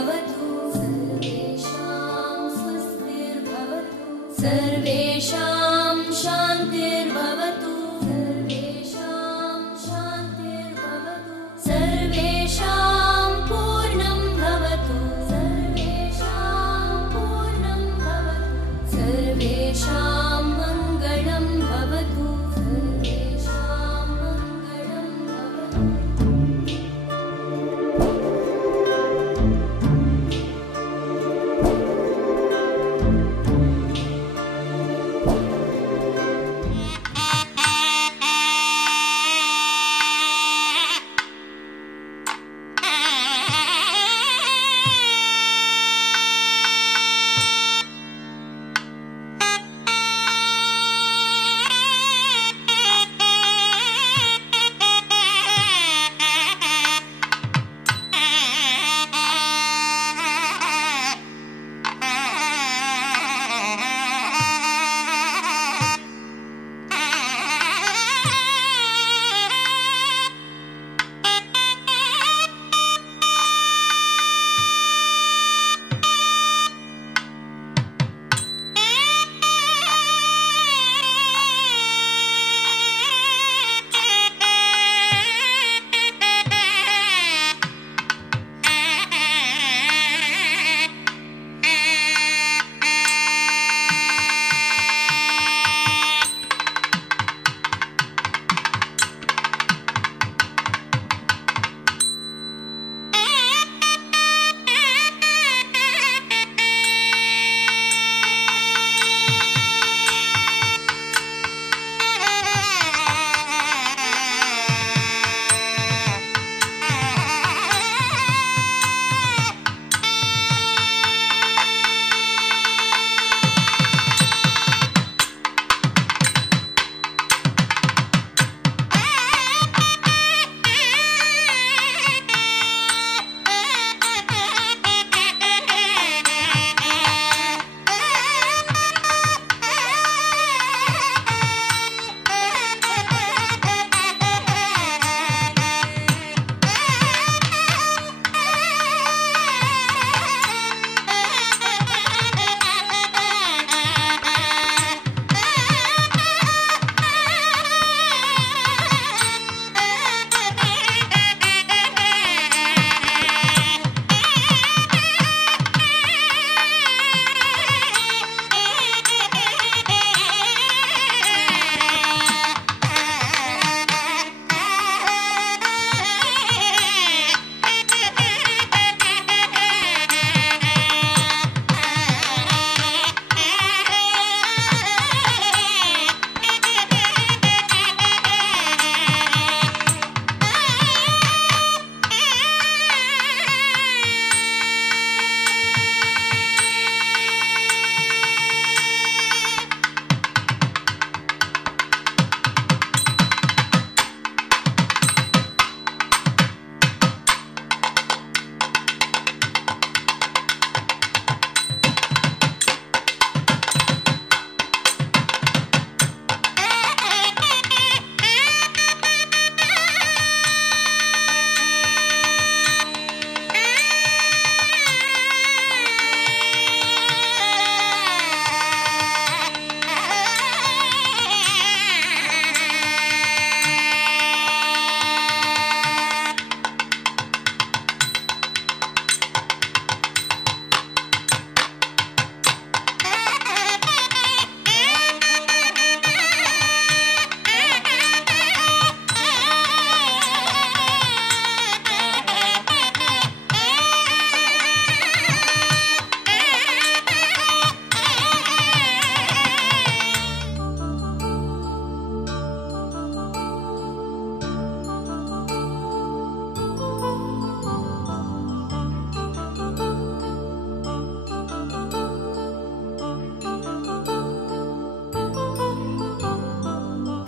स्वस्तिर्भवतु सर्वेषां स्वस्तिर्भवतु सर्वेषां शान्तिर्भवतु सर्वेषां शान्तिर्भवतु सर्वेषां पूर्णं भवतु सर्वेषां पूर्णं भवतु सर्वेषां मङ्गलं भवतु सर्वेषां मङ्गलं भवतु।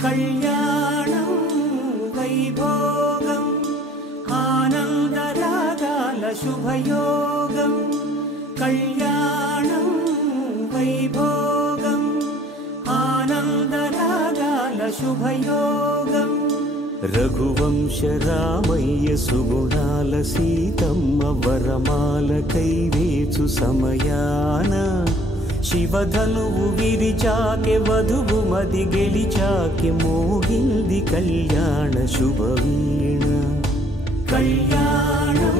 कल्याणं वैभोगं आनन्दरागाल शुभयोगं कल्याणं वैभोगं आनन्दरागाल शुभयोगं రఘువంశ రామయ్య సుగుణాల సీతమ్మ వరమాల కైవేచు సమయాన శివధనువు విరిచాకె వధువు మది గెలిచాకె మోగింది కళ్యాణ శుభవీణ. కళ్యాణం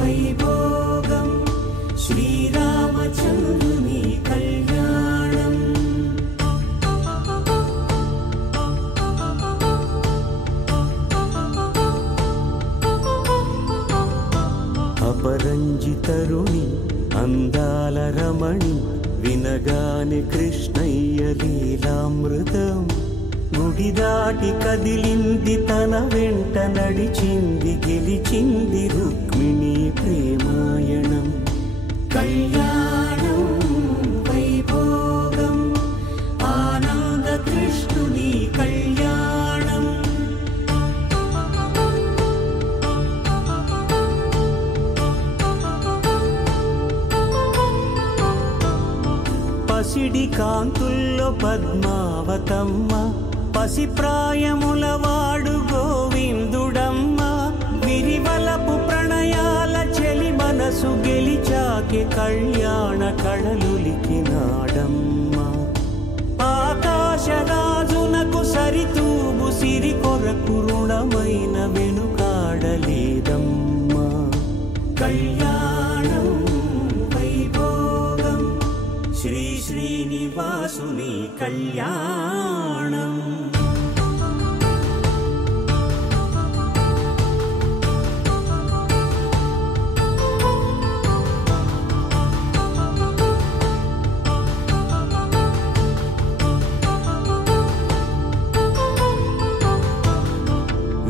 వైభోగం శ్రీరామచంద్రుని కళ్యాణం. అపరంజి తరుణి అందాల రమణి వినగానే కృష్ణయ్య లీలామృతం. గుడి దాటి కదిలింది తన వెంట నడిచింది గెలిచింది రుక్మిణి ప్రేమాయణం. కళ్యాణం వైభోగం ఆనంద కృష్ణుని కళ్యాణం. పసిడి కాంతుల్లో పద్మావతమ్మ పసిప్రాయముల వాడు గోవిందుడమ్మ. విరివలపు ప్రణయాల చెలి మనసు గెలిచాకే కళ్యాణ కళలులికినాడమ్మ. ఆకాశరాజునకు సరితూగు సిరి కొరకు రుణమైన వెనుకాడలేదమ్మ. కళ్యాణం వైభోగం శ్రీ శ్రీనివాసుని కళ్యాణం.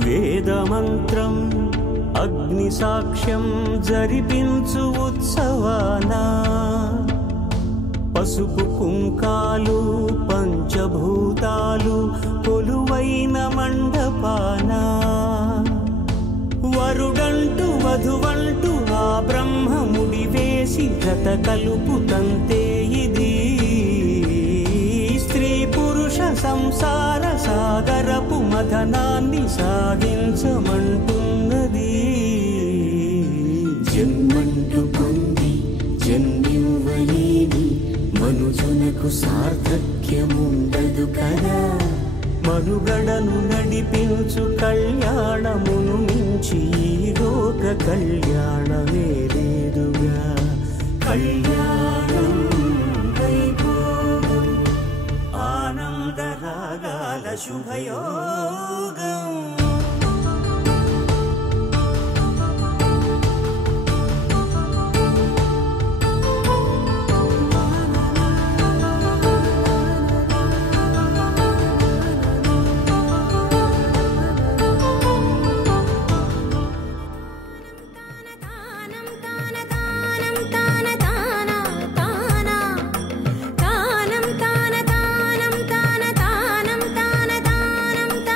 వేదమంత్రం అగ్ని సాక్ష్యం జరిపించు ఉత్సవానా. పసుపు కుంకాలు పంచభూతాలు కొలువైన మండపాన. వరుడంటూ వధువంటూ ఆ బ్రహ్మముడి వేసి జత కలుపుతంతే ఇది. స్త్రీ పురుష సంసార సాగరపు మథనాన్ని సాగించమంటున్నది. జన్మంటూ పొంది జన్మివ్వలేని మనుజునకు సార్థక్యముండదు కదా. మనుగడను నడిపించు కళ్యాణమును మించి ఈ లోక కళ్యాణమే లేదుగా. కళ్యాణం వైభోగం ఆనంద రాగాల శుభయోగం. తానం తాన తానం తాన తానం తాన తానం తాన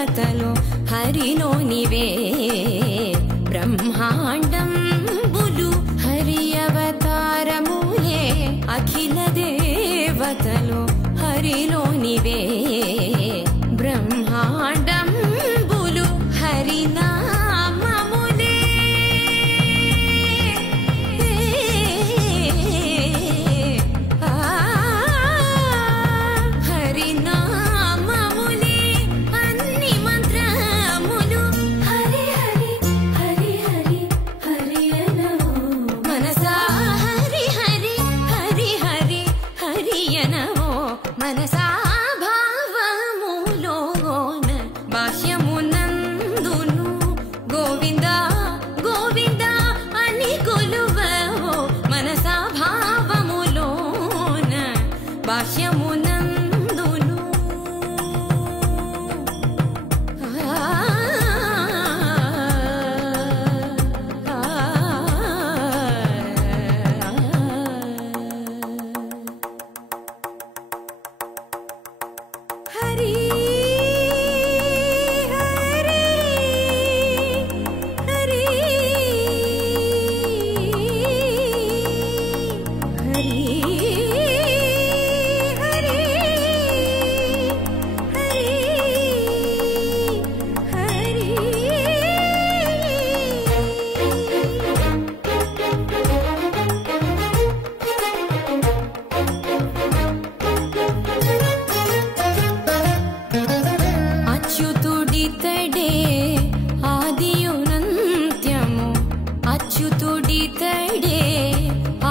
దేవతలు హరిలోనివే బ్రహ్మాండంబులు హరి అవతారములే అఖిల దేవతలు హరిలోనివే బ్రహ్మాండంబులు హరినామములే హరినామములే అన్ని మంత్రములు హరి హరి హరి హరి హరి అనవో మనసా హరి హరి హరి హరి హరి అనవో మనసా భావములోన బాహ్యమునందును గోవింద గోవింద అని కొలువవో మనసా భావములోన బాహ్యమునందును హరి హరి హరి హరి హరి అచ్యుతుడితడే ఆదియునంత్యము అచ్యుతుడితడే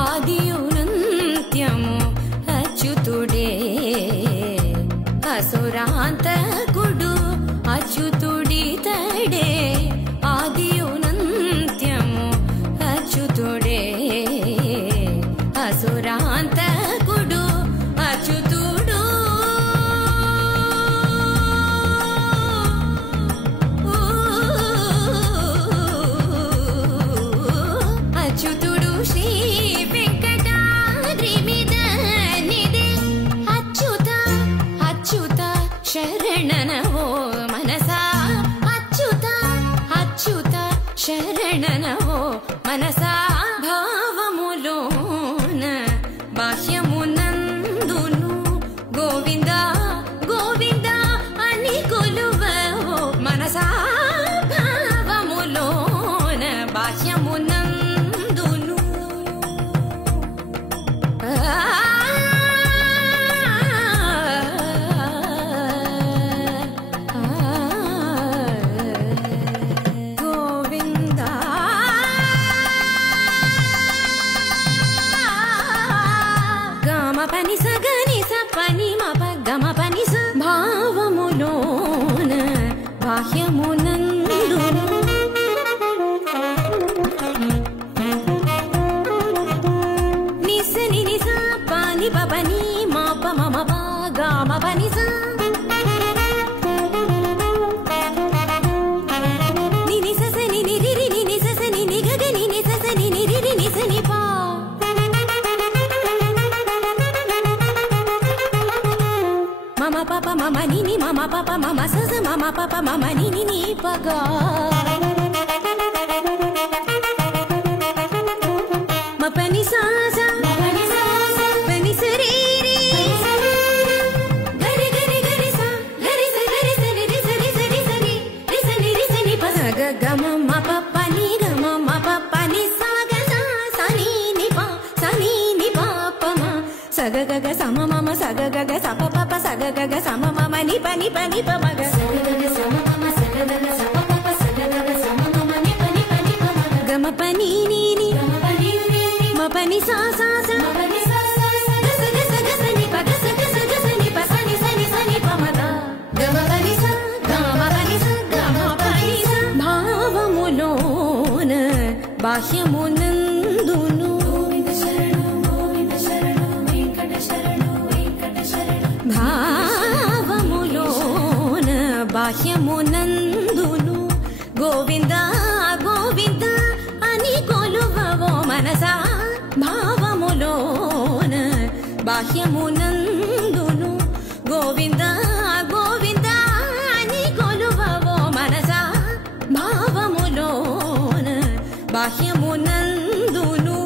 ఆదియునంత్యము అచ్యుతుడే అసురాంతకుడు అచ్యుతుడితడే ఆదియునంత్యము అచ్యుతుడే అసురాంతకుడు అచ్యుతుడు అచ్యుతుడు శ్రీ వెంకటాద్రి మీద నిదే అచ్యుత అచ్యుత శరణనవో మనసా అచ్యుత అచ్యుత శరణనవో మనసా భావములోన బాహ్యమునందును గోవింద గోవింద అని కొలువవో మనసా భావములోన బాహ్యమునందును గోవింద గమ పని సగని సపని మప గమ పని స భావములోన బాహ్యమునందును నిసని నిస పాని పపని మాప మమ పా గమ పని స నిని ససని నిరిరి నిని ససని నిగగని ని ససని నిరిరి నిసని పా మమ పాప మమ నిని మమ పాప మమ సస మమ పాప మమ నిని ని పగా మపని సాసా పని సరీరి గరి గరి గరి సా గరి స గరి స రి స రి స రి స రి రి స ని రి స ని ప స గ గ మ మ ప ప ని గ మ మ ప ప ని సా గ సా స ని ని ప స ని ని ప ప మ స గ గ గ స మ మ మ స గ గ గ స ప ప ప స గ గ గ స మ మ మ ని ప ని ప ని ప మ గ స గ గ గ స మ మ మ స గ గ గ స ప ప ప స గ గ గ స మ మ మ ని ప ని ప ని ప మ గ మ ప ని ని ని మ ప ని సా సా సా గ స గ స గ స ని ప గ స గ స గ స ని ప స ని స ని స ని ప మ ద గ మ ప ని స గ మ ప ని స గ మ ప ని స భావములోన బాహ్యమునందును గోవింద శరణు వెంకట శరణు భావములోన బాహ్యమునందును గోవింద గోవింద అని కొలువవో మనసా భావములోన బాహ్యమునందును గోవింద గోవింద అని కొలువ బాహ్యమునందును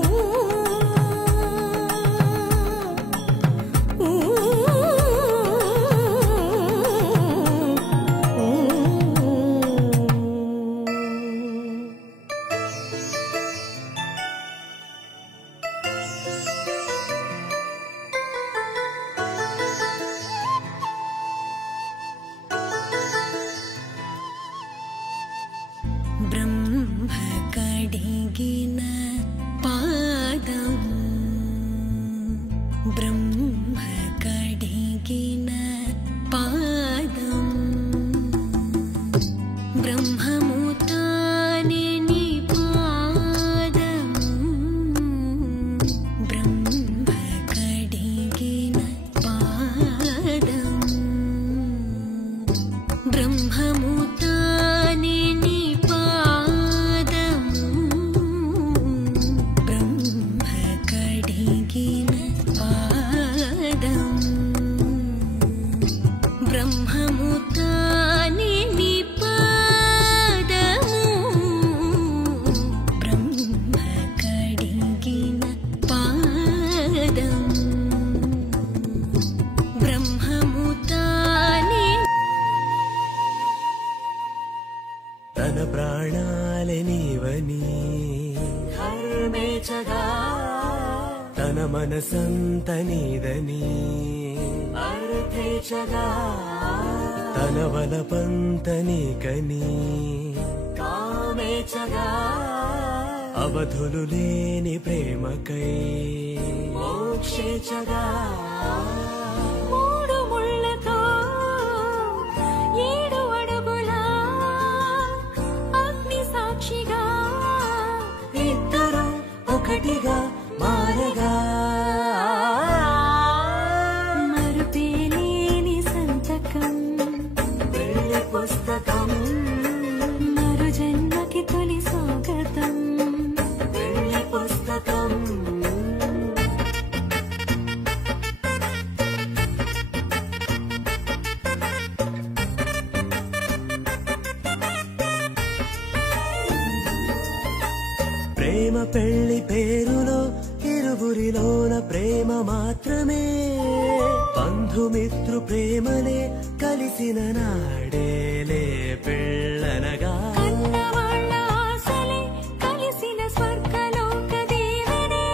బ్రహ్మ కడిగిన పాదం బ్రహ్మ కడిగిన పాదం బ్రహ్మము తానే నీ పాదము బ్రహ్మ కడిగిన పాదం బ్రహ్మము తానే నీ పాదము బ్రహ్మ కడిగిన పాదం బ్రహ్మము తానే నీ పాదము బ్రహ్మ కడిగిన పాదం బ్రహ్మము తానే తన ప్రాణాలే నీవని హర్మేచగా తన మనసంత నీదని అర్థేచగా తన వలపంత నీకని కామేచగా అవధులు లేని ప్రేమకై మోక్షేచగా మూడు ముళ్ళతో ఏడు అడుగుల అగ్ని సాక్షిగా ఇద్దరు ఒకటిగా మారగా మరుపేలేని సంతకం వెళ్ళి పుస్తకం మరు జన్మకి తొలి స్వాగతం వెళ్ళి పుస్తకం ప్రేమ పెళ్లి పేరులో ఇరువురిలోన ప్రేమ మాత్రమే బంధుమిత్రు ప్రేమలే కలిసిన నాడేలే పెళ్ళనగా కన్నవాళ్ళ ఆశలే కలిసిన స్వర్గలోక దేవుడే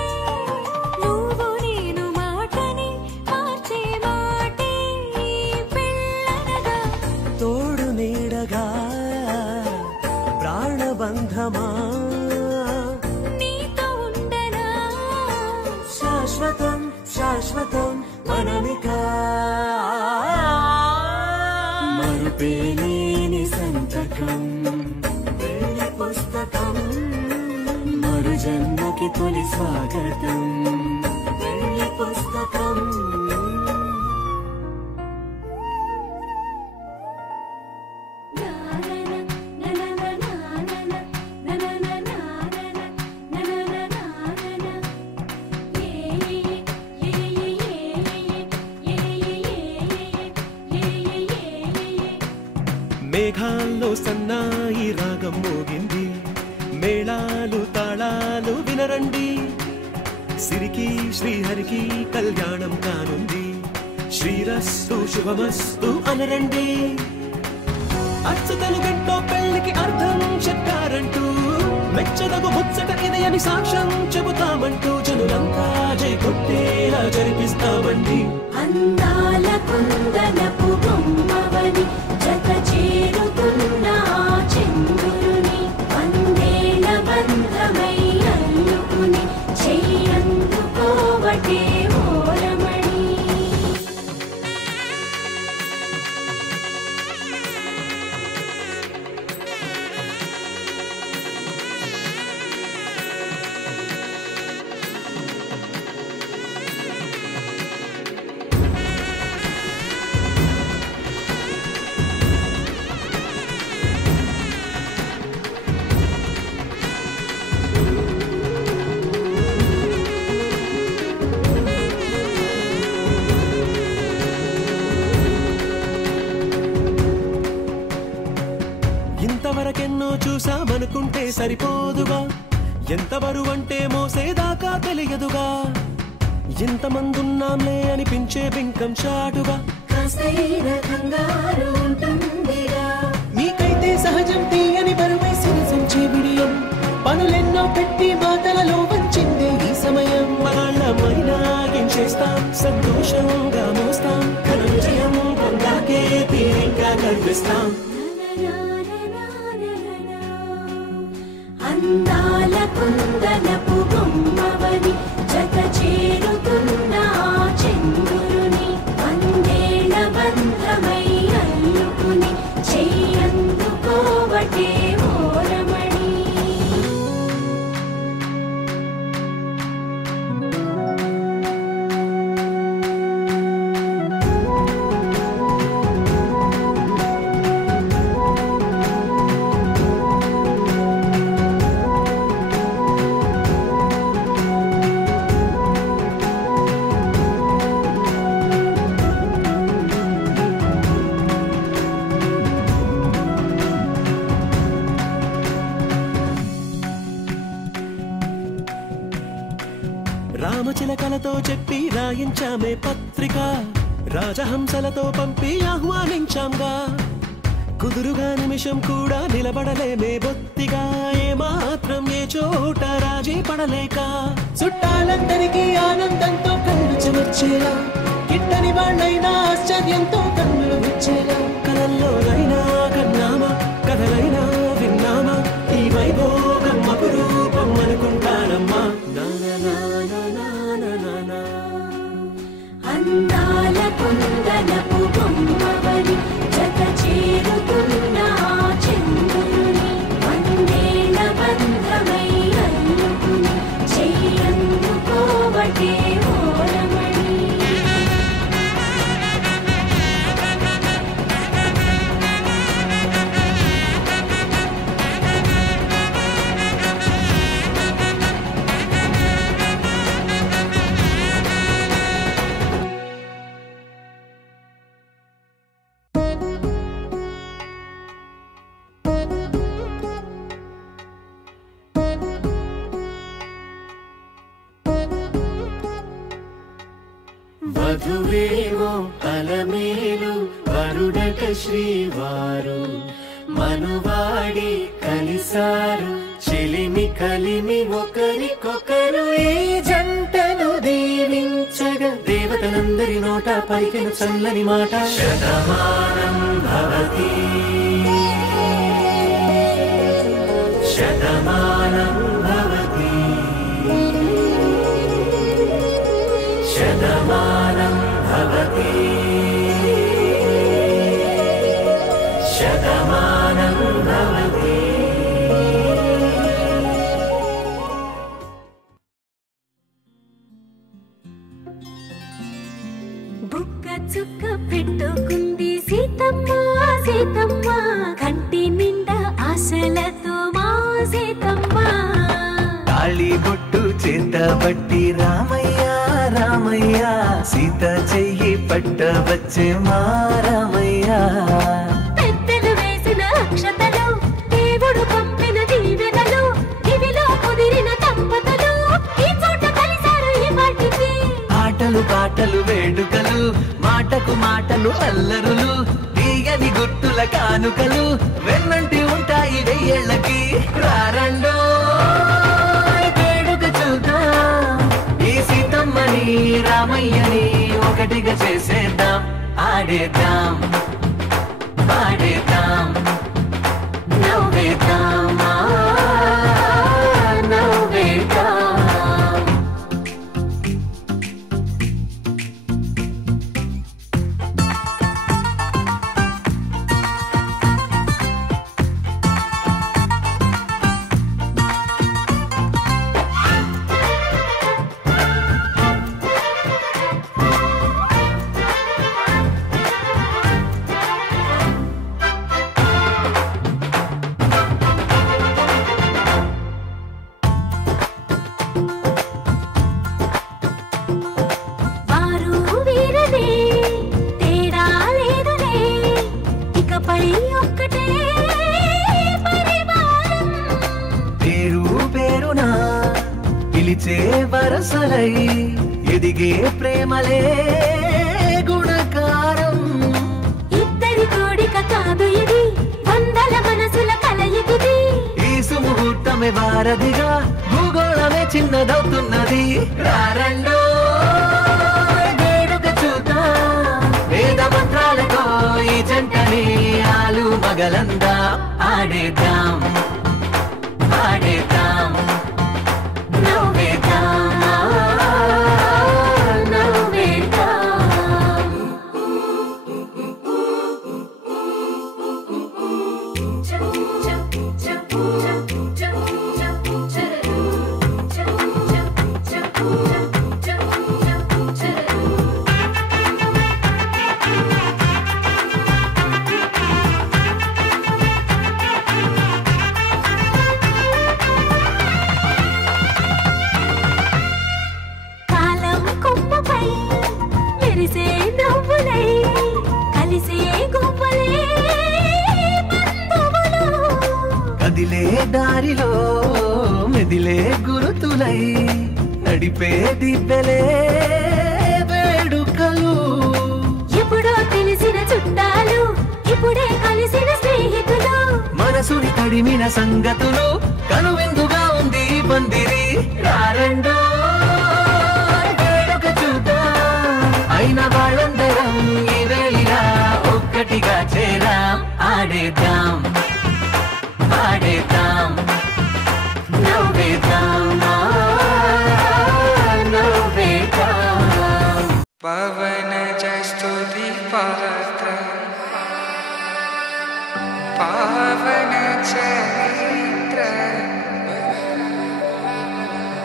నువ్వు నేను మాటని మార్చే మాటే పెళ్ళనగా తోడు నీడగా ప్రాణబంధమా నీతో ఉండనా శాశ్వతం శాశ్వతం మనమిక మరుపేలేని సంతకం వెళ్ళి పుస్తకం మరు జన్మకి తొలి స్వాగతం వెళ్ళి పుస్తకం మేఘాల్లో సన్నాయి రాగం మోగింది మేళాలు తాళాలు వినరండి సిరికి శ్రీహరికి కళ్యాణం కానుంది శ్రీరస్తు శుభమస్తు అనరండి అచ్చతలు గంటో పెళ్లికి అర్థం చెప్పారంటూ మెచ్చదగు ముచ్చట ఇది అని సాక్ష్యం చెబుతామంటూ జనులంతా జై కొట్టేలా జరిపిస్తామండి అందాల కుందనపు బొమ్మవని జత చేరుతున్న చంద్రుని వందేళ్ల బంధమై అల్లుకుని చెయ్యందుకోవటే ఓరమణి ఇంతవరకెన్నో చూసామనుకుంటే సరిపోదుగా ఎంత బరువంటే మోసేదాకా తెలియదుగా, ఎంతమందున్నాంలే అనిపించే బింకం చాటుగా. నీకైతే సహజం తీయని బరువై సిరిసించే బిడియం, పనులెన్నో పెట్టి మాటలలో వంచిందే ఈ సమయం. మనాళ్ళమైనా గించేస్తాం, సంతోషంగా మోస్తాం, ఘన విజయం పొందాకే తీరిగ్గా కనిపిస్తాం. అందాల కుందనపు బొమ్మవని జత చేరుతున్న చంద్రుని, వందేళ్ల బంధమై అల్లుకుని చెయ్యందుకోవటే ఓరమణి. రామచిలకలతో చెప్పి రాయించామే పత్రిక, రాజహంసలతో పంపి ఆహ్వానించాంగా. కుదురుగా నిమిషం కూడా నిలబడలేమే బొత్తిగా, ఏమాత్రం ఏ చోట రాజీ పడలేక. చుట్టాలందరికీ ఆనందంతో కళ్ళు చెమర్చేలా, గిట్టని వాళ్ళైనా ఆశ్చర్యంతో కన్నులు విచ్చేలా. కలల్లోనైనా కన్నామా, కథలైనా విన్నామా, ఈ వైభోగం అపురూపం అనుకుంటానమ్మా. అందాల కుందనపు బొమ్మవని జత చేరుతున్న చంద్రుని, వందేళ్ల బంధమై అల్లుకుని చెయ్యందుకోవటే ఓరమణి. వధువేమో అలమేలు, వరుడట శ్రీవారు, మనువాడి కలిసారు, చెలిమి కలిమి ఒకరికొకరు. ఈ జంటను దీవించగా దేవతలందరి నోట పలికిన చల్లని మాట. శతమానం భవతి శతమానం భవతి శతమానం భవతి శతమానం భవతి. బుక్క చుక్క పెట్టుకుంది సీతమ్మ సీతమ్మ, కంటి నిండా ఆశలతో మా సీతమ్మ. తాళి బొట్టు చేతబట్టి రామయ్య రామయ్య, సీత చెయ్యి పట్టవచ్చే మా రామయ్య. పెద్దలు వేసిన అక్షతలు, దేవుడు పంపిన దీవెనలు, ఇవిలో కుదిరిన దంపతులు ఈ చోట కలిసారు ఈ వాటికి. ఆటలు పాటలు వేడుకలు, మాటకు మాటలు అల్లరులు, తీయని గుర్తుల కానుకలు వెన్నంటి ఉంటాయి వెయ్యేళ్ళకి. రారండో వేడుక చూద్దాం, ఈ సీతమ్మని రామయ్యని ఒకటిగా చేసేద్దాం. ఆడేద్దాం పాడేద్దాం నవ్వేద్దాం నవ్వేద్దాం. అసలై ఎదిగే ప్రేమలే గుణకారం. ఇద్దరి కోడిక కాదు ఇది, వందల మనసుల కలయికిది. ఈ సుముహూర్తమే వారధిగా భూగోళమే చిన్నదవుతున్నది. రారండో వేడుక చూద్దాం, వేద మంత్రాలతో ఈ జంటని ఆలు మగలందా ఆడేద్దాం ఆడేద్దాం నవ్వేద్దాం నవ్వేద్దాం. కాలం కొమ్మపై మెరిసే నవ్వులై కలిసే గువ్వలే బంధువులు. కదిలే దారిలో మెదిలే గురుతులై నడిపే దిబ్బెలే వేడుకలు. ఎప్పుడో తెలిసిన చుట్టాలు, ఇప్పుడే కలిసిన స్నేహితులు. మనసుని తడిమిన సంగతులు కనువిందుగా ఉంది ఈ పందిరి. రారండో వేడుక చూద్దాం, అయిన వాళ్ళందరం ఈ వేళ ఒక్కటిగా చేరాం. ఆడేద్దాం ఆడేద్దాం నవ్వేద్దాం నవ్వేద్దాం. పవన స్తుతి పాత్ర పావన చరిత్ర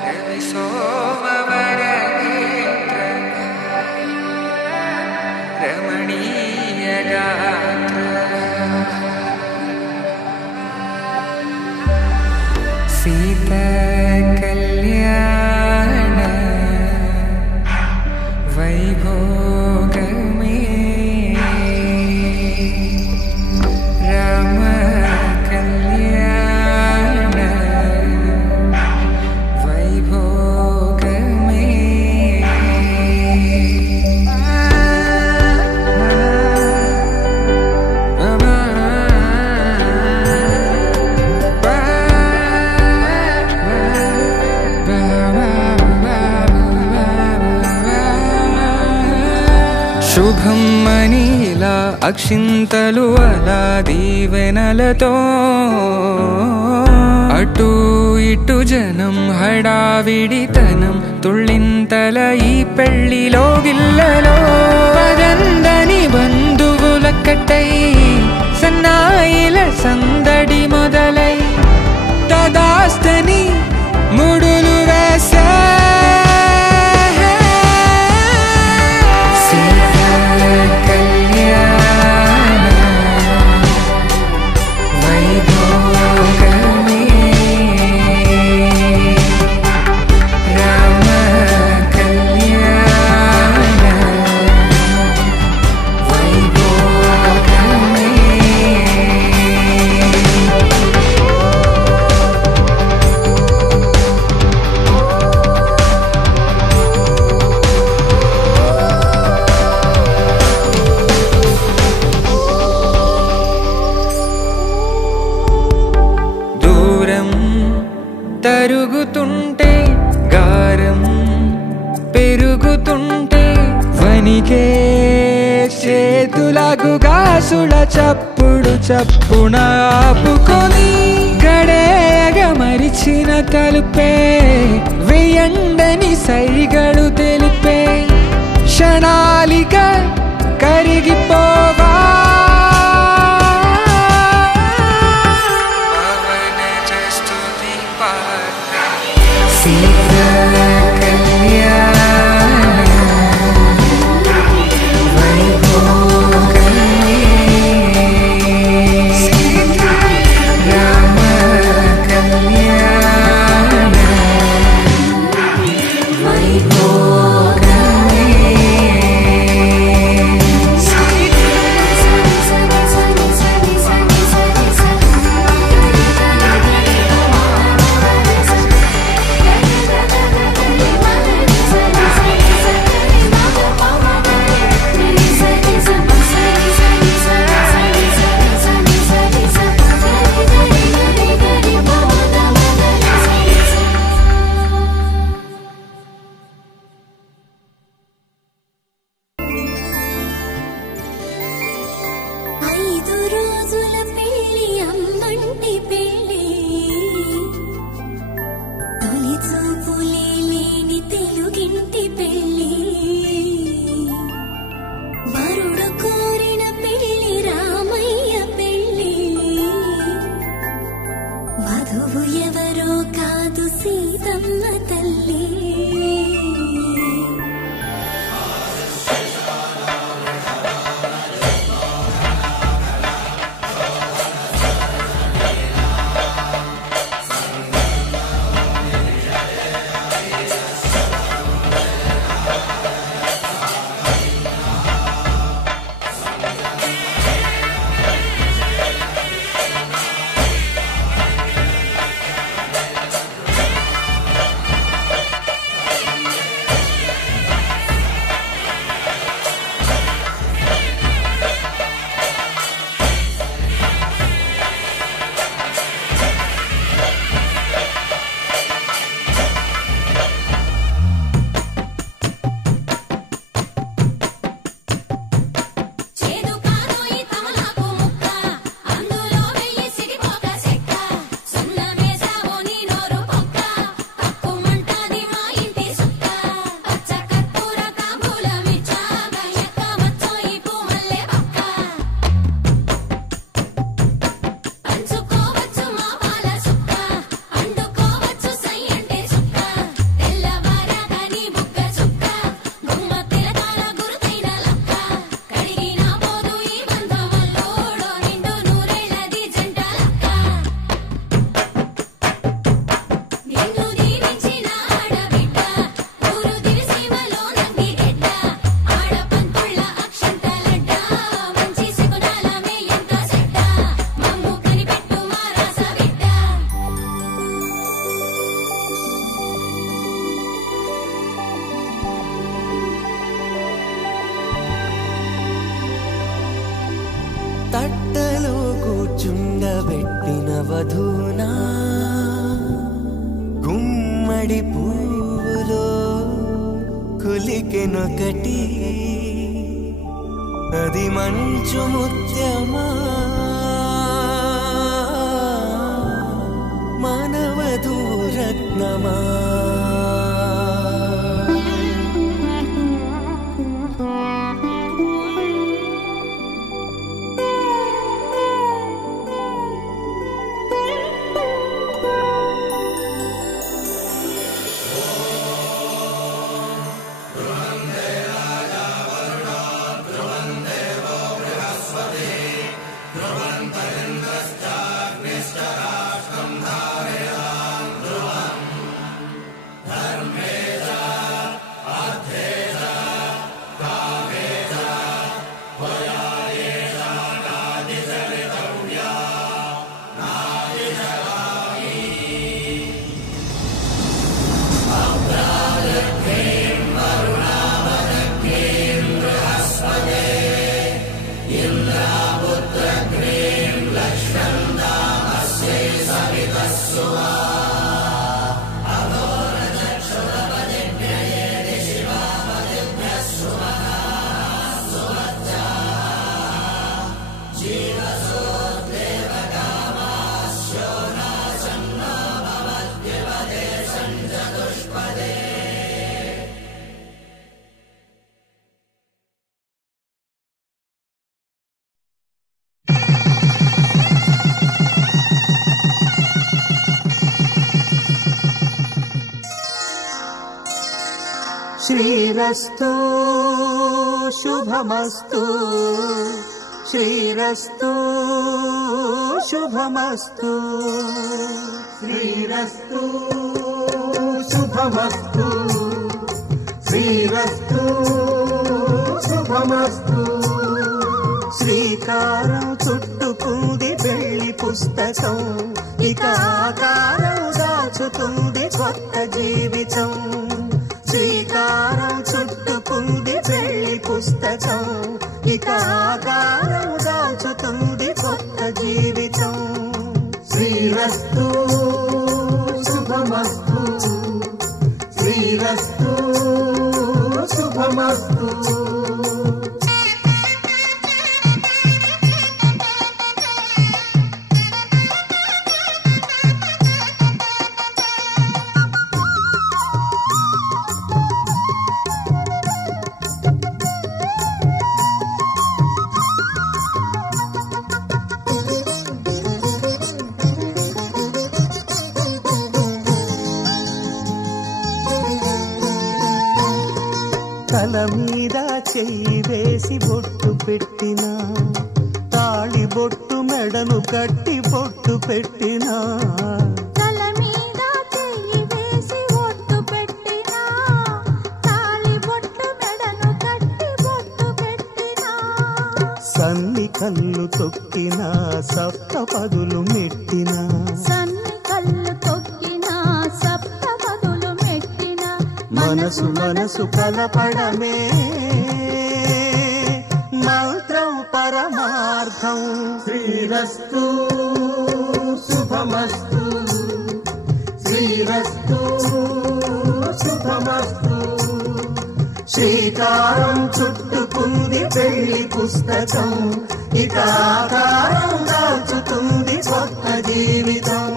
రవి సోమవర నేత్ర రమణీయ గాత్ర సీత కళ్యాణ వైభోగమే రామ కళ్యాణ వైభోగమే. శుభం మనీలా అక్షింతలు అలా దీవెనలతో అటు ఇటు జనం హడావిడితనం తుళ్ళింతల ఈ పెళ్లిలో గిల్లలో పదందని బంధువులక్కటై సన్నాయిల సందడి మొదలై తదాస్తని ముడులు వేసే తరుగుతుంటే గారం పెరుగుతుంటే వనికే చేతులకు గాసుల చప్పుడు చప్పున ఆపుకొని గడేగ మరిచిన తలుపే వెయ్యండని సైగడు తెలిపే క్షణాలిక కరిగిపోవా నువ్వు ఎవరో కాదు సీతమ్మ తల్లి. తట్టలో కూర్చుండబెట్టిన వధూనా గుమ్మడి పువ్వులో కులికెనొకటి అది మంచు ముత్యమా మానవధూ రత్నమా శ్రీరస్తు శుభమస్తు శ్రీరస్తు శుభమస్తు శ్రీరస్తు శుభమస్తు శ్రీరస్తు శుభమస్తు శ్రీకారం చుట్టుకుంది పెళ్లి పుస్తకం ఇక ఆకారం దాచుతుంది కొత్త జీవితం శ్రీకారం చుట్టుకుంది పెళ్లి పుస్తకం ఇక ఆకారం దాచుతుంది కొత్త జీవితం శ్రీరస్తు శుభమస్తు శ్రీరస్తు శుభమస్తు తల మీద చెయ్యి వేసి బొట్టు పెట్టినా తాళి బొట్టు మెడను కట్టి బొట్టు పెట్టినా తల మీద చెయ్యి వేసి బొట్టు పెట్టినా తాళి బొట్టు మెడను కట్టి బొట్టు పెట్టినా సన్ని కళ్ళు తొక్కినా సప్త పదులు మెట్టినా సన్ని కళ్ళు తొక్కినా సప్త పదులు మెట్టినా మనసు మనసు కలపడమే మంత్రం పరమార్థం శ్రీరస్తు శుభమస్తు శ్రీరస్తు శుభమస్తు శ్రీకారం చుట్టుకుంది పెళ్లి పుస్తకం ఇక ఆకారం దాల్చుతుంది కొత్త జీవితం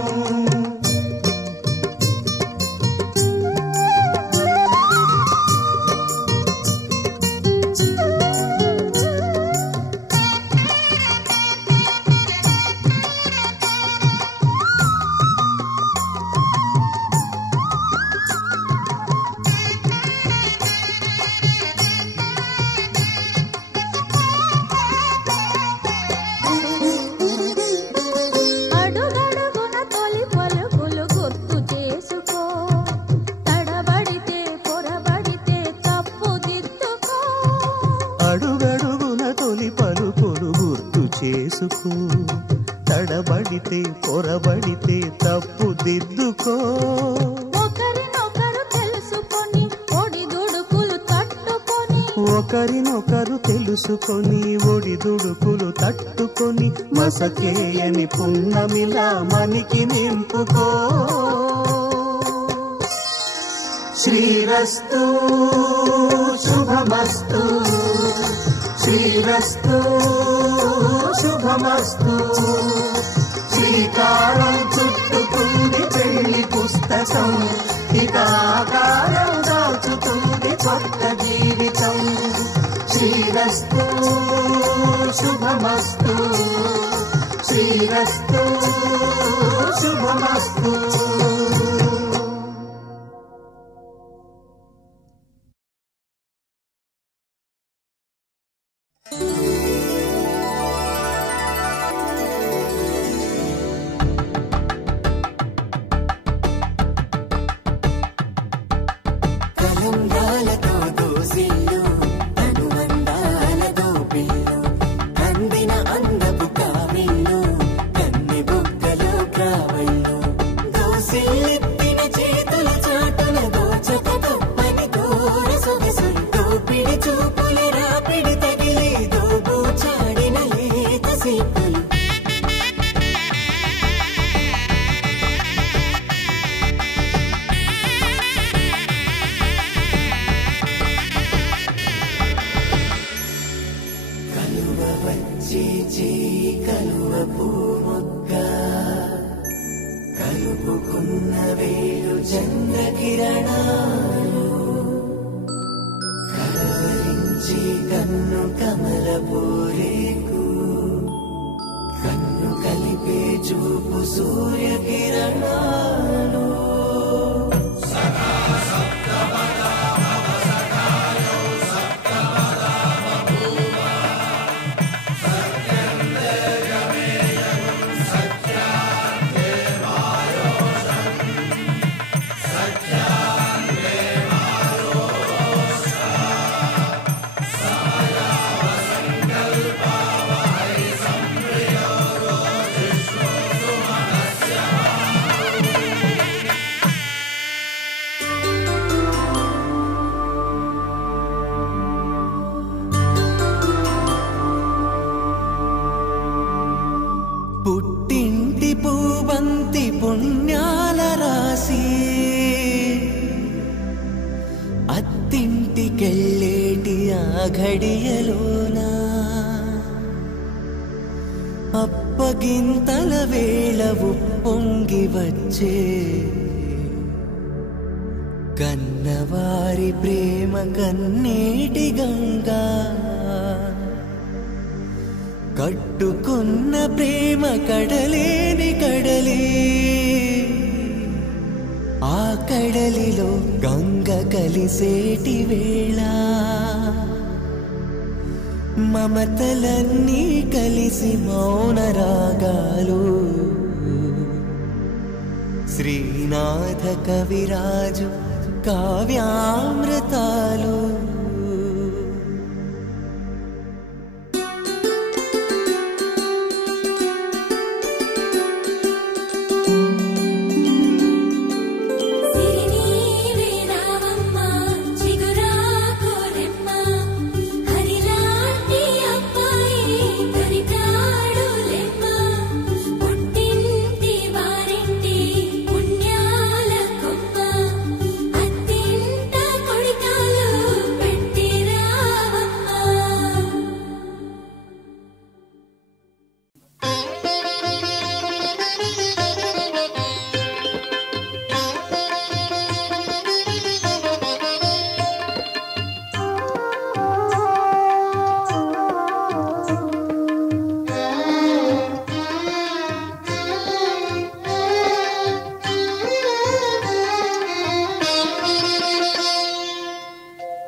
తడబడితే పొరబడితే తప్పు దిద్దుకో ఒకరినొకరు తెలుసుకొని ఒడిదుడుకులు తట్టుకొని ఒకరినొకరు తెలుసుకొని ఒడిదుడుకులు తట్టుకొని మసకేయని పున్నమిలా మనికి నింపుకో శ్రీరస్తు శుభమస్తు శ్రీరస్తు శుభమస్తు శ్రీకారం చుట్టుకుంది పెళ్లి పుస్తకం ఇక ఆకారం దాచుతుంది కొత్త జీవితం శ్రీరస్తు శుభమస్తు శ్రీరస్తు శుభమస్తు ఘడియలోనా అప్పగింతల వేళ ఉప్పొంగి వచ్చే కన్నవారి ప్రేమ కన్నీటి గంగా కట్టుకున్న ప్రేమ కడలేని కడలే ఆ కడలిలో గంగ కలిసేటి వేళ మమతలన్నీ కలిసి మౌన రాగాలు శ్రీనాథ కవిరాజు కావ్యామృతాలు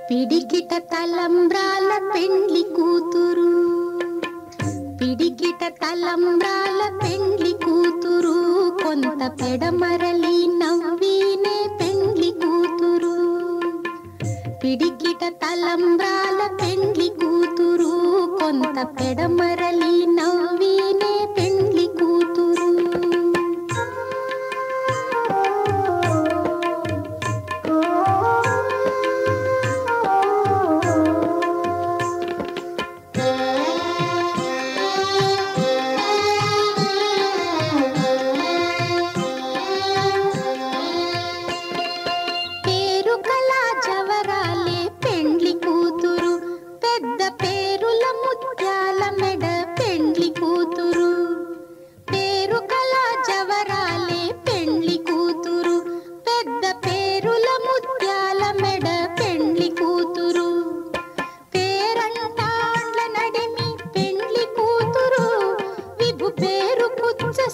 పిడికిట తలంబ్రాల పెండ్లి కూతురు, పిడికిట తలంబ్రాల పెండ్లి కూతురు, కొంత పెడమరలి నవ్వినే పెండ్లి కూతురు. పిడికిట తలంబ్రాల పెండ్లి కూతురు, కొంత పెడమరలి నవ్వినే పెండ్లి కూతురు.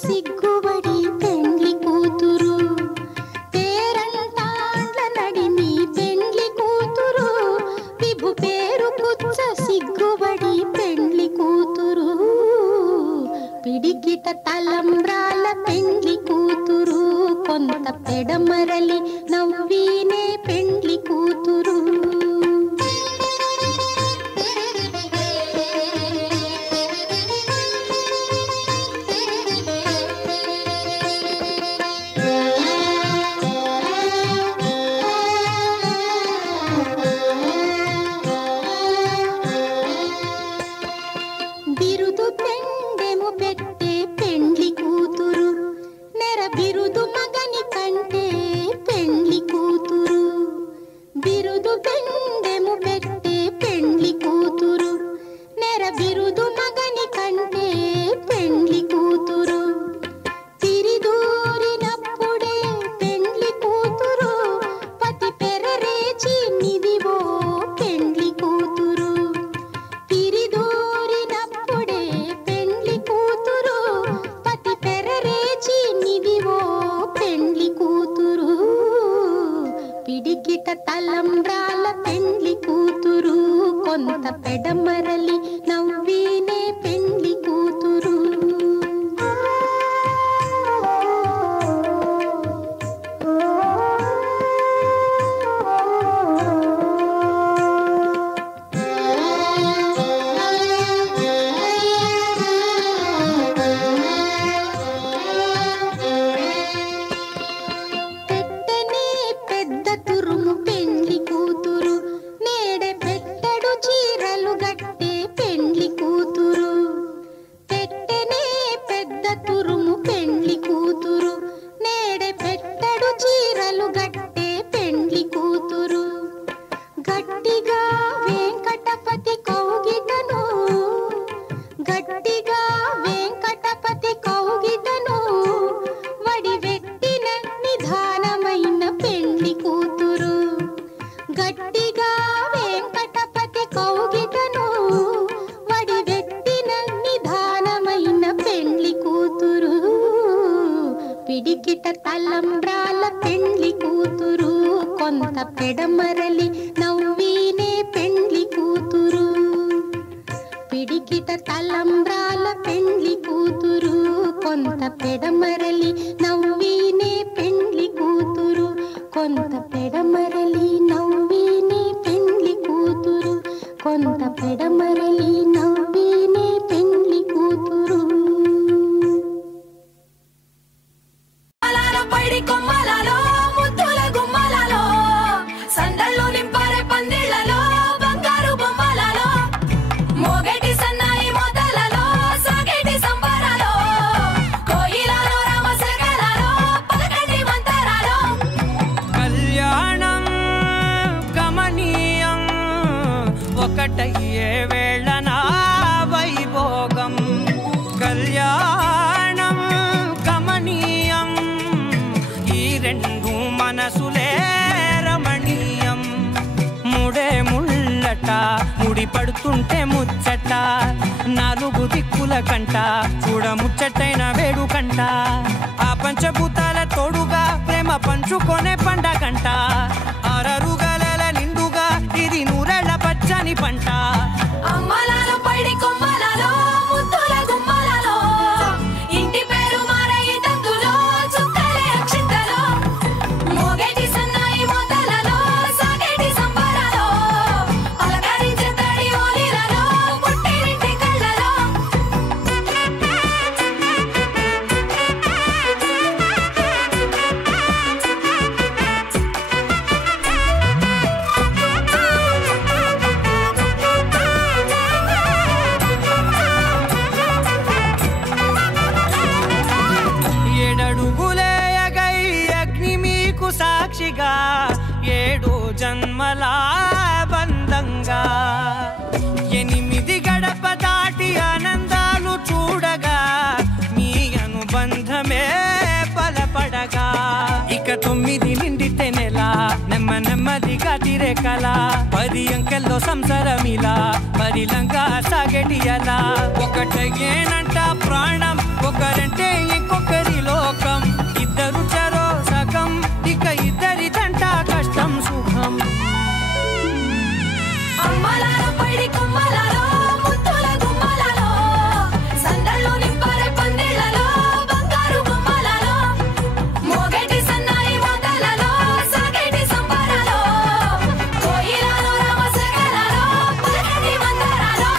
సిగ్గుబడి పెండ్లి కూతురు, పేరంటాండ్ల నడిమి పెండ్లి కూతురు, విభు పేరు పుచ్చ సిగ్గుబడి పెండ్లి కూతురు. పిడికిట తలంబ్రాల పెండ్లి కూతురు, కొంత పెడమరలి నవ్వినే పెండ్లి కూతురు. బిరుదు పెండెము పెట్టే పెండ్లి కూతురు, నెర బిరుదు మగని కంటే పిడికిట తలంబ్రాల పెండ్లి కూతురు కొంత పెడమరలి నవ్వీనే పెండ్లి కూతురు పిడికిట తలంబ్రాల పెండ్లి కూతురు కొంత పెడమరలి నవ్వీనే పెండ్లి కూతురు కొంత పెడమరలి నవ్వీనే పెండ్లి కూతురు కొంత పెడమరలి నవ్వీనే పెండ్లి కూతురు పైడి కొమ్మలలో ముద్దుల గుమ్మలలో సందళ్ళు నింపరే పందిళ్లలో బంగారు బొమ్మలలో మోగేటి సన్నాయి మొదలలో సాగేటి సంబరాలో కోయిలలో రామశకలలో పలకండి మంతరాలో కళ్యాణం గమనీయం ఒకటయ్యే వేళ నా వైభోగం కళ్యాణం గమనీయం ఈ రెండు మనసులే రమణీయం ముడే ముళ్ళట ముడి పడుతుంటే ముచ్చట నాలుగు దిక్కుల కంట చూడ ముచ్చటైన వేడుకంట ఆ పంచభూతాల తోడుగా ప్రేమ పంచుకొనే పండగంట ఆరరుగల నిండుగా ఇది నూరెళ్ళ పచ్చని పంట అమ్మలలో పైడి కొమ్మలలో ముద్దుల గుమ్మలలో ఇంటి పేరు మారయి తందులో చుక్కలే అక్షింతలో మోగేటి సన్నాయి మొదలలో సాగేటి సంబరాలో పలకరించే తడి ఓలిలలో పుట్టినింటి కళ్ళలో ఏడడుగులేయగై అగ్ని మీకు సాక్షిగా ఏడు జన్మల బంధంగా 8 గడప దాటి ఆనందాలు చూడగా మీ అనుబంధమే బలపడగా ఇక 9 నిండితే నెల నెమ్మదిగా తీరే కల 10 అంకెల్లో సంసారమిలా పరిలంగా సాగేటి అలా ఒకటేనంట ప్రాణం ఒకరంటే ఇంకొకరి లోకం ఇద్దరు చరో సగం ఇక ఇద్దరి దంట కష్టం సుఖం అమ్మలలో పైడి కొమ్మలలో ముద్దుల గుమ్మలలో సందళ్ళు నింపరే పందిళ్లలో బంగారు బొమ్మలలో మోగేటి సన్నాయి మొదలలో సాగేటి సంబరాలో కోయిలలో రామశకలలో పలకండి మంతరాలో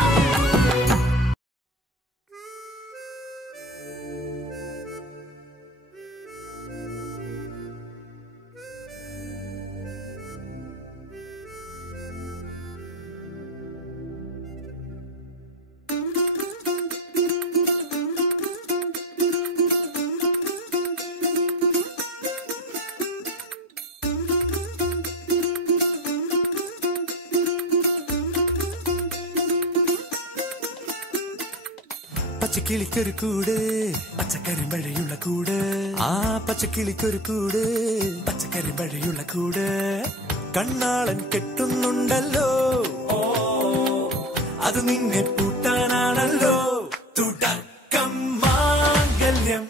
പച്ചക്കിളിക്കൊരു കൂട് പച്ചക്കറി മഴയുള്ള കൂട് ആ പച്ചക്കിളിക്കൊരു കൂട് പച്ചക്കറി മഴയുള്ള കൂട് കണ്ണാളൻ കെട്ടുന്നുണ്ടല്ലോ അത് നിന്നെ പൂട്ടാനാണല്ലോ തുടക്കം മാംഗല്യം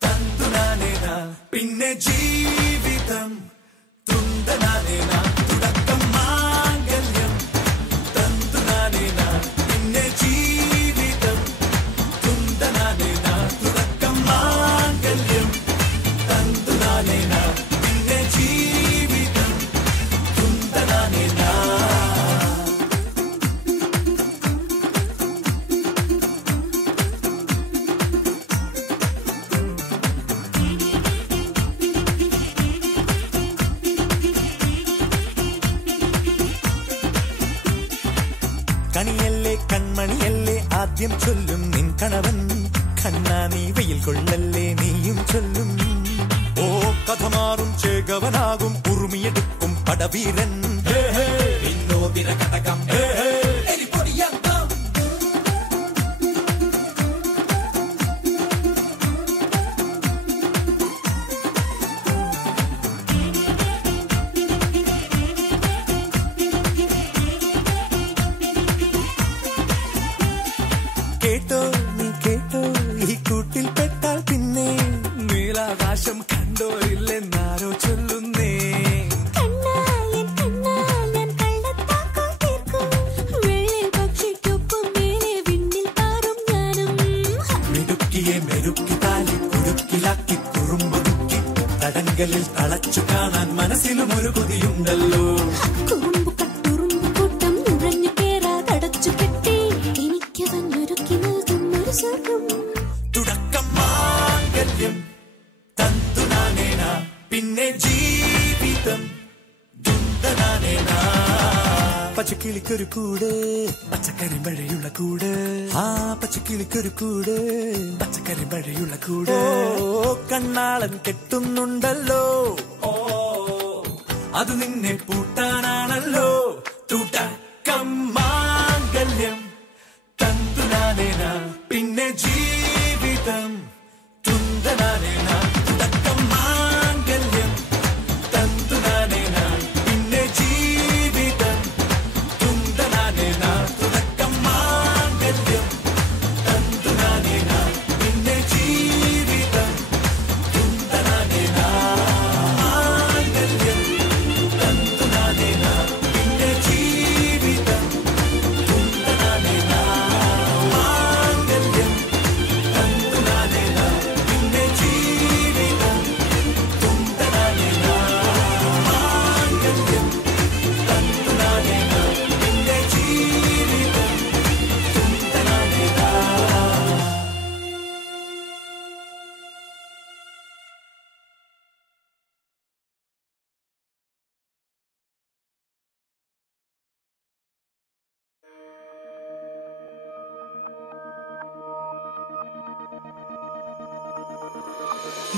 തന്തുനാനേന പിന്നെ ജീവിതം തുണ്ടനാനേന തുടക്കം മാംഗല്യം തന്തുനാനേന പിന്നെ ജീവിതം തുണ്ടനാനേന തുടക്കം മാംഗല്യം തന്തുനാനേന പിന്നെ ജീവിതം തുണ്ടനാനേന കണിയല്ലേ കൺമണിയല്ലേ ആദ്യം ചൊല്ലും നിൻ കണവൻ കണ്ണാ നീ വെയിൽ കൊള്ളല്ലേ നീയും ചൊല്ലും ഓ കഥ മാറും ചേകവനാകും ഉറുമിയെടുക്കും പടവീരൻ വിനോദിന കടകം കേട്ടോ നീ കേട്ടോ ഈ കൂട്ടിൽ പെട്ടാൽ പിന്നെ നീലാ ആകാശം കണ്ടോരില്ലെന്നാരോ ചൊല്ലുന്നേ. മിടുക്കിയെ മെരുക്കി താലി കുരുക്കിലാക്കി കുറുമ്പൊതുക്കി തടങ്കലിൽ തളച്ചു കാണാൻ മനസ്സിലും ഒരു കൊതിയുണ്ടല്ലോ. തുടക്കം മാംഗല്യം തന്തുനാനേന പിന്നെ ജീവിതം ദുന്ദനാനേന. പച്ചക്കിളിക്കൊരു കൂട് പച്ചക്കറി മഴയുള്ള കൂട്. ആ പച്ചക്കിളിക്കൊരു കൂട് പച്ചക്കറി മഴയുള്ള കൂട്. കണ്ണാളൻ കെട്ടുന്നുണ്ടല്ലോ, അത് നിന്നെ പൂട്ടാനാണല്ലോ. തുടക്കം മാംഗല്യം തന്തുനാനേന പിന്നെ ജീവിതം തുന്തനാനേന. തുടക്കം മാംഗല്യം തന്തുനാനേന പിന്നെ ജീവിതം തുന്തനാനേന. തുടക്കം മാംഗല്യം തന്തുനാനേന പിന്നെ ജീവിതം തുന്തനാനേന. മാംഗല്യം തന്തുനാനേന പിന്നെ ജീവിതം തുന്തനാനേന. മാംഗല്യം തന്തുനാനേന പിന്നെ ജീവിതം തുന്തനാനേന. മാംഗല്യം തന്തുനാനേന പിന്നെ ജീവിതം തുന്തനാനേന.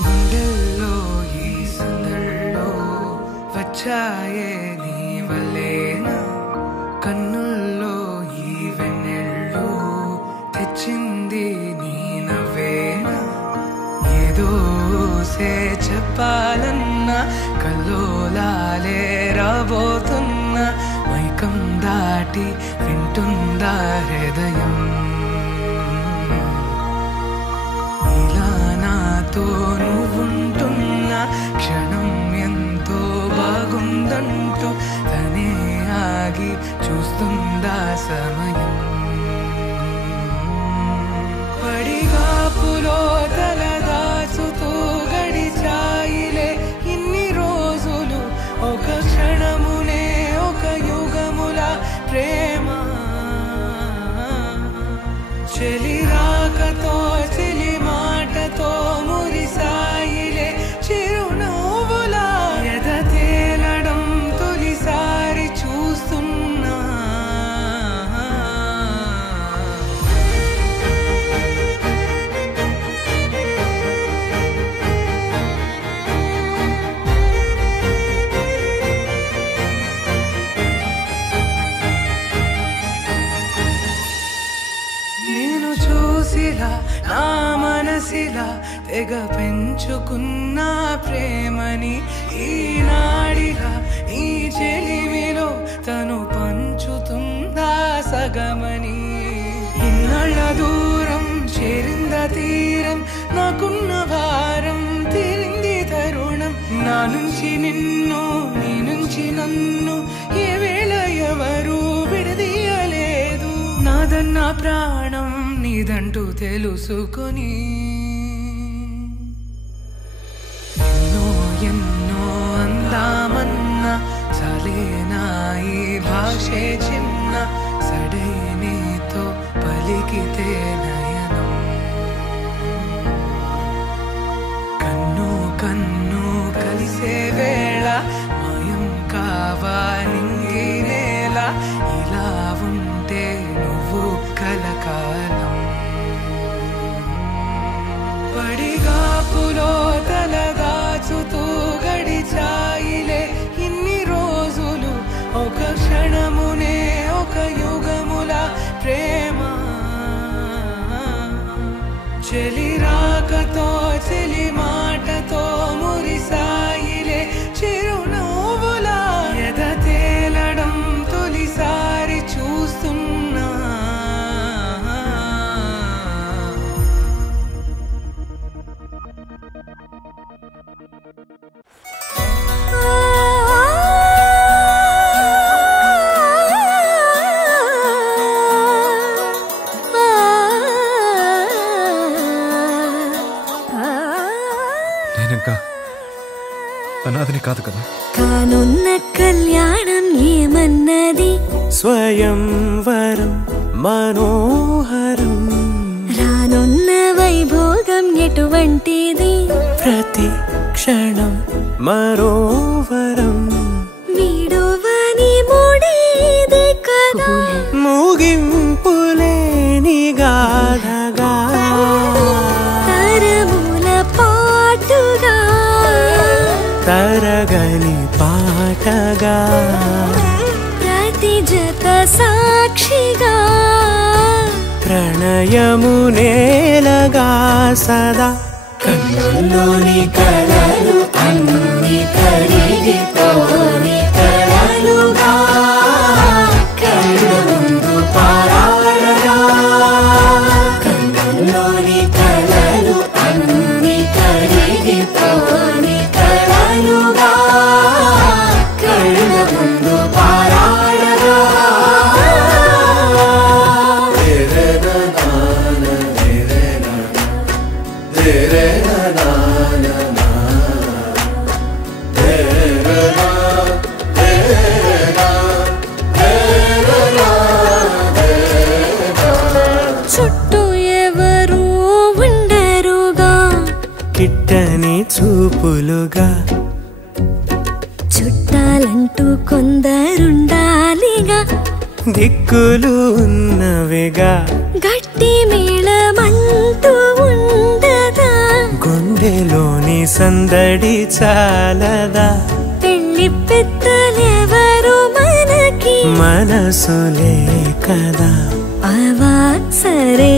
గుండెల్లో ఈ సందళ్ళో వచ్చాయే నీ వల్లేనా. కన్నుల్లో ఈ వెన్నెళ్ళు తెచ్చింది నీ నవ్వేనా. ఏదో సే చెప్పాలన్నా కల్లోలాలే రాబోతున్నా. మైకం దాటి వింటుందా హృదయం. ఇలా నాతో నువ్వుంటున్న క్షణం ఎంతో బాగుందంటూ తనే ఆగి చూస్తుందా సమయం. పడిగాపులో తలదాచుతూ గడిచాయిలే ఇన్ని రోజులు. ఒక క్షణమునే ఒక యుగముల ప్రేమ. చెలి రాకతో చెలి మాటతో మురిసాయిలే చిరునవ్వులా. ఎద తేలడం తొలిసారి చూస్తున్నా. నేను చూసిలా నా మనసిలా తెగ పెంచుకున్న ప్రేమని ఈనాడిలా ఈ చెలిమిలో తను పంచుతుందా సగమని. ఇన్నాళ్ళ దూరం చేరింద తీరం, నాకున్న భారం తీరింది తరుణం. నా నుంచి నిన్ను నీ నుంచి నన్ను ఏ వేళ ఎవరు విడదీయలేదు. నాదన్న ప్రాణం నీదంటూ తెలుసుకొని ఎన్నో ఎన్నో అందామన్నా చాలేనా ఈ భాషే చిన్న. సడైనేతో పలికితే నయనం. కన్ను కన్ను కలిసే వేళ మాయం కావాలింగి నేల. ఇలా ఉంటే నువ్వు కలకాలం. పడిగాపులో తలదాచుతూ గడిచాయిలే ఇన్ని రోజులు. ఒక క్షణమునే ఒక యుగముల ప్రేమ. చెలి రాకతో చెలి మాటతో మురిసాయిలే నేనింకా అనాథని కాదు కదా. కానున్న కళ్యాణం ఏమన్నది? స్వయంవరం మనోహరం. రానున్న వైభోగం ఎటువంటిది? ప్రతి క్షణం మరోవరం. వీడువని మూడేది కదా, ముగింపులేని గాథగా, తరముల పాటుగా, తరగని పాటగా, ప్రతి జత సాక్షిగా, ప్రణయము నేలగా సదా. కన్నుల్లోని కలలు అన్ని కరిగిపోని కలలుగా, కళ్ళ ముందు పారాడగా. కన్నుల్లోని కలలు అన్ని కరిగిపోని కలలుగా, కళ్ళ ముందు పారాడగా. చుట్టూ ఎవరు ఉండరుగా, కిట్టని చూపులుగా, చుట్టాలంటూ కొందరుండాలిగా, దిక్కులు ఉన్నవిగా, గట్టి మేళమంటూ ఉండదా, గుండెలోని సందడి చాలదా. పెళ్లి పెద్దలెవరు మనకి, మనసులే కదా. అవా సరే.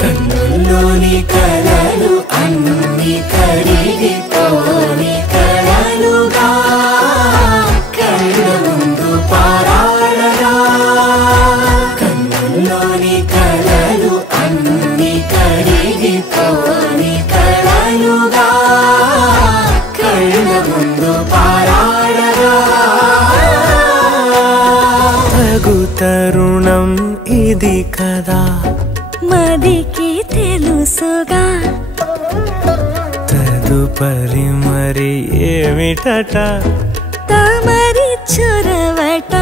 కన్నుల్లోని కలలు అన్ని కరిగిపోని కలలుగా, కళ్ళ ముందు పారాడగా. కన్నుల్లోని కలలు అన్ని కరిగిపోని కలలుగా, కళ్ళ ముందు పారాడగా. తగు తరుణం ఇది కదా, మదికి తెలుసుగా, తదుపరి మరి ఏమిటట. తమరి చొరవట,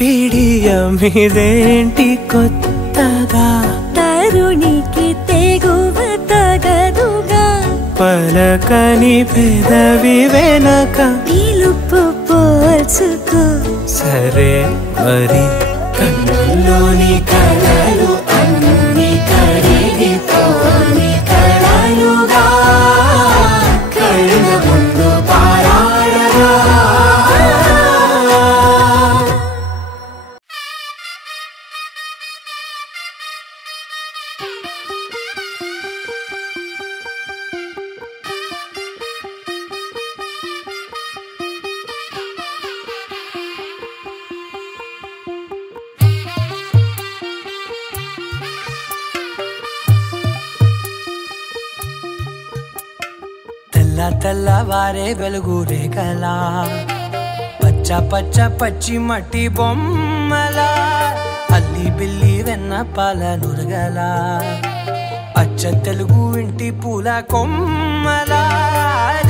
బిడియమిదేంటి కొత్తగా, తరుణికి తెగువ తగదుగా, పలకని పెదవి వెనక. పిలుపు పోల్చుకో సరే మరి. కన్నుల్లోని కలలు అన్ని కరిగిపోని కలలుగా, కళ్ళ ముందు పారాడగా. తెల్లవారే వెలుగు రేఖలా, పచ్చ పచ్చ పచ్చి మట్టి బొమ్మలా, అల్లి బిల్లి వెన్న పాల నురగలా, అచ్చ తెలుగు ఇంటి పూల కొమ్మలా.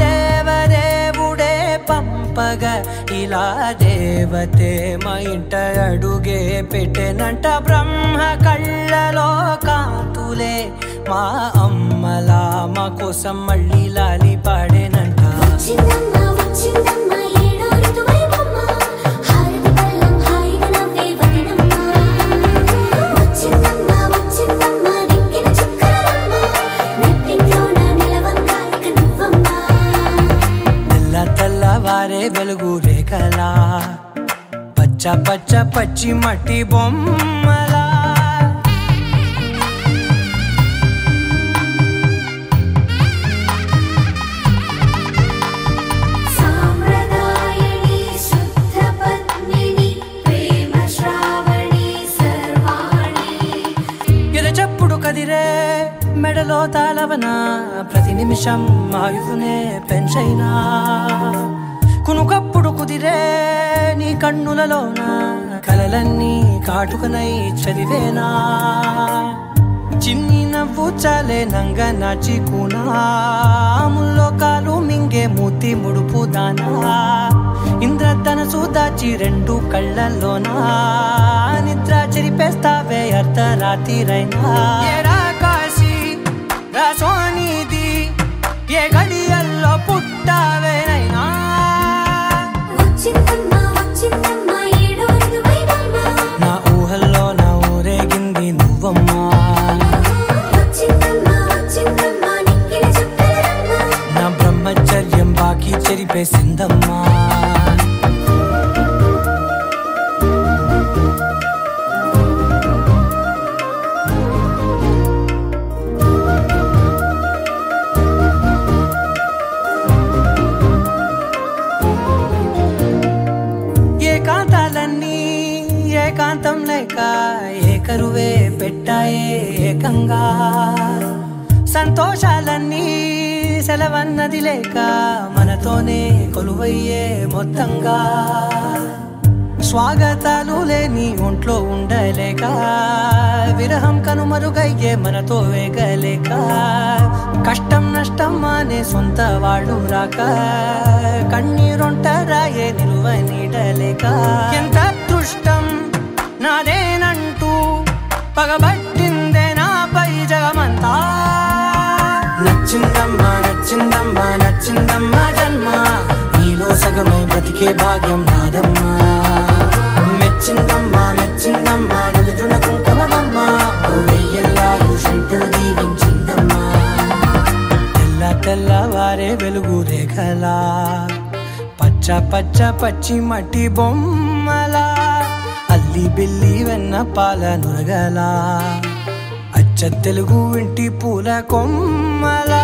దేవదేవుడే పంపగా ఇలా దేవతే మా ఇంట అడుగే పెట్టెనంట. బ్రహ్మ కళ్ళలో కాంతులే మా అమ్మలా, మా కోసం మళ్ళీ లాలి పాడేనంట. తెల్లవారే వెలుగు రేఖలా, పచ్చ పచ్చ పచ్చి మట్టి బొమ్మలా. ఎరచప్పుడు కదిరే మెడలో తాళవన, ప్రతి నిమిషం ఆయువునే పెంచైనా. కునుకప్పుడు కుదిరే నీ కన్నులలోన, కలలన్నీ కాటుకనై చదివేనా. చిన్ని నవ్వు చాలే నంగ నాచి కూనాముల్లో కాలు మింగ దానా ఇంద్రధనసు దాచి రెండు కళ్ళల్లోనా నిద్ర చెరిపేస్తావే అర్ధరాత్రిరైనా ఏరా కాశీ రా సోనిది ఏ గడియల్లో పుట్టావేనైనా నా ఊహల్లో నా ఊరేగింది నువ్వమ్మా నా బ్రహ్మచర్యం బాకీ చెరిపేసిందమ్మా ఏకాంతాలన్నీ ఏకాంతం లేక ఏకరువే పెట్టాయే ఏకంగా సంతోషాలన్నీ సెలవన్నది లేక మనతోనే కొలువయ్యే మొత్తంగా స్వాగతాలు లేని ఒంట్లో ఉండలేక విరహం కనుమరుగయ్యే మనతో వేగలేక కష్టం నష్టం అనే సొంత వాళ్ళు రాక కన్నీరొంటరాయే నిలువ నీడలేక ఎంత అదృష్టం నాదేనంటూ పగబట్టిందే నాపై జగమంతా నచ్చిందమ్మా నచ్చిందమ్మా నచ్చిందమ్మా జన్మ నీలో సగమై బ్రతికే భాగ్యం నాదమ్మా మెచ్చిందమ్మా మెచ్చిందమ్మా నుదుటిన కుంకుమమ్మా వెయ్యల్లాలు శంకరు దీవించిందమ్మా తెల్ల తెల్లవారే వెలుగు రేఖలా పచ్చ పచ్చ పచ్చి మట్టి బొమ్మలా అల్లి బిల్లి వెన్న పాల నురగలా అచ్చ తెలుగు ఇంటి పూల కొమ్మలా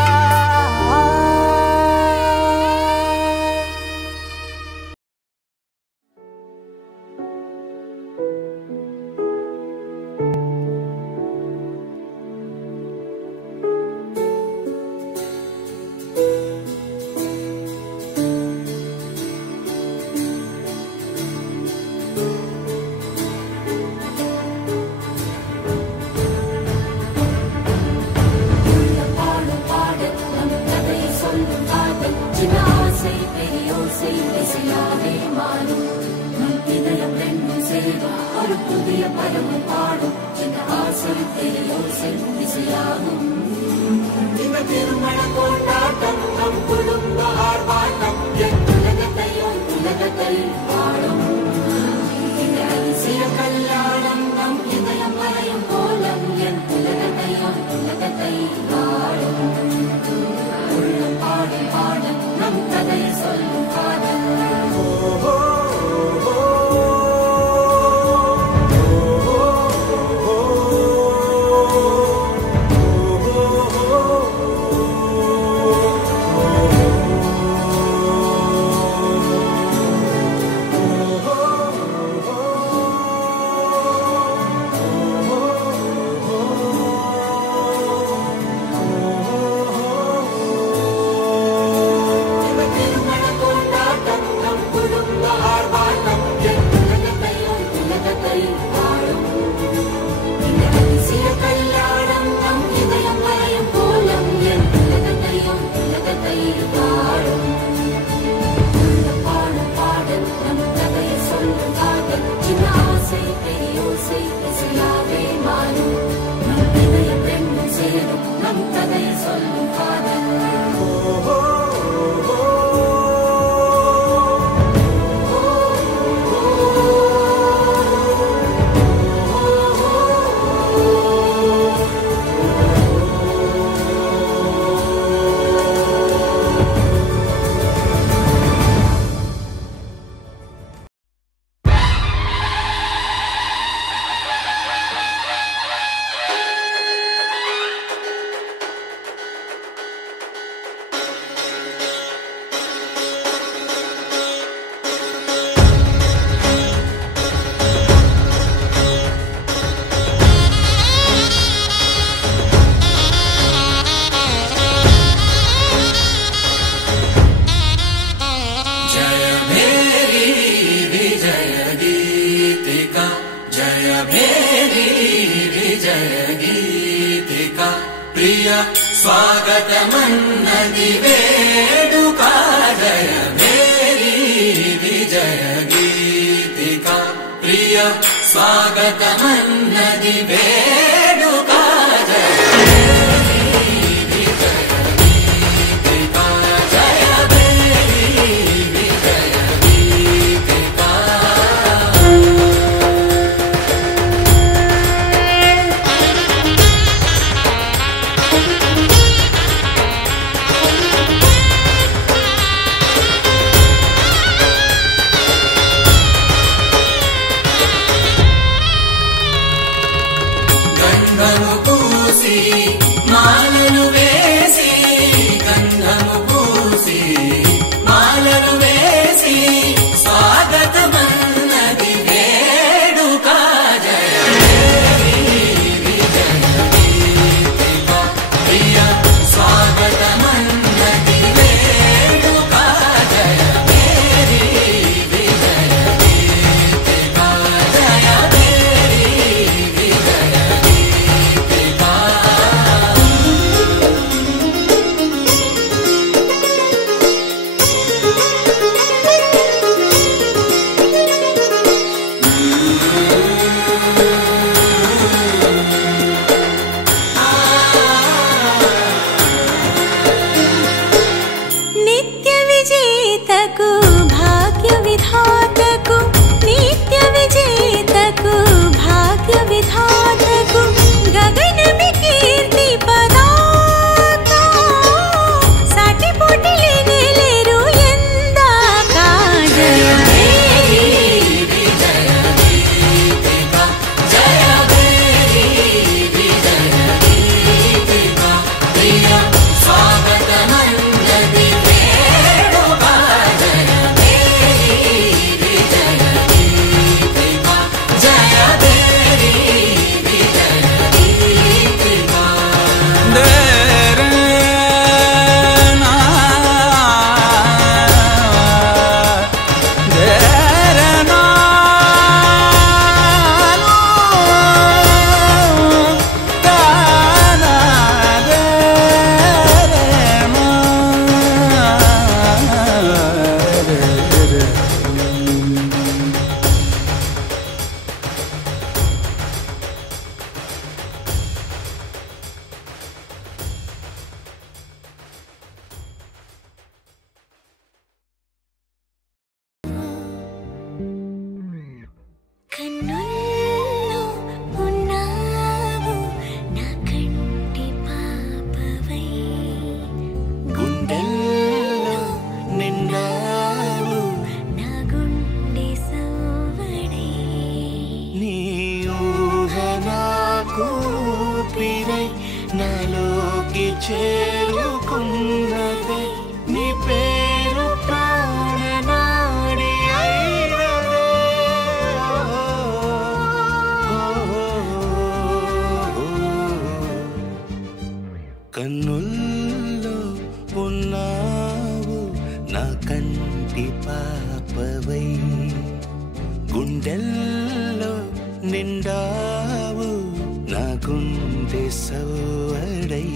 ప్రియ స్వాగతమన్నది వేడుక జయ చేరుకున్నదే నీ పేరు ప్రాణనాడి అయినదే కన్నుల్లో ఉన్నావు నా కంటి పాపవై గుండెల్లో నిండావు నా గుండె సవడై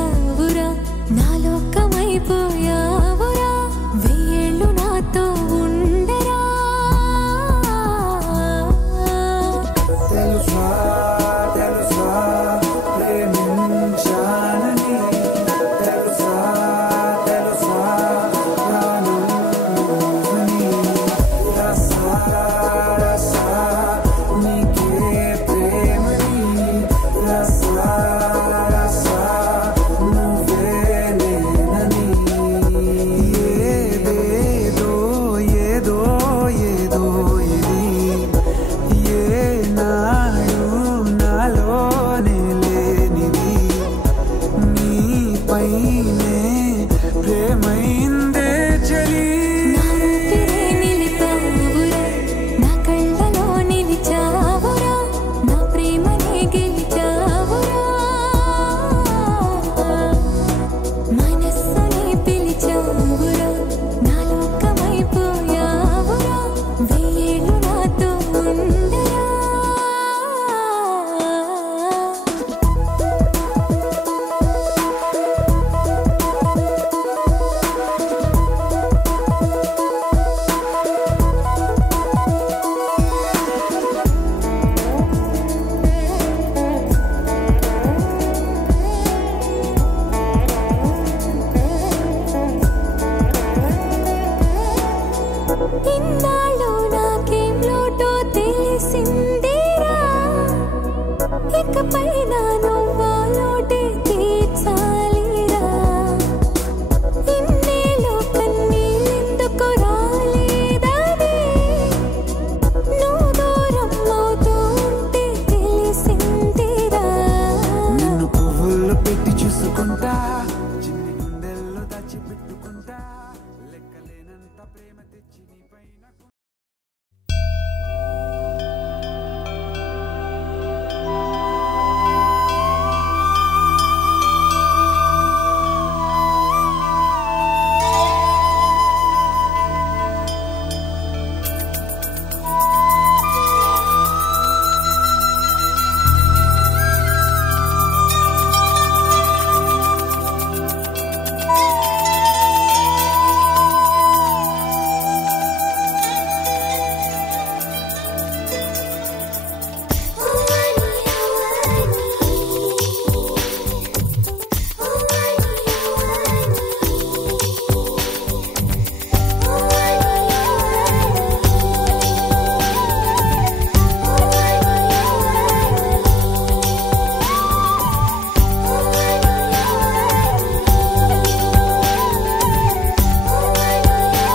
వచ్చావురా నాలోకమైపోయావురా వెయ్యేళ్ళు నాతో ఉండరా తెలుసా తెలుసా ప్రేమించానని తెలుసా తెలుసా ప్రాణం నువ్వని రసా రసా నీకే ప్రేమని రసా రసా నువ్వే నేనని ఏదేదో ఏదో ఏదో ఇది ఏనాడు నాలోనే లేనిది నీపైనే ప్రేమై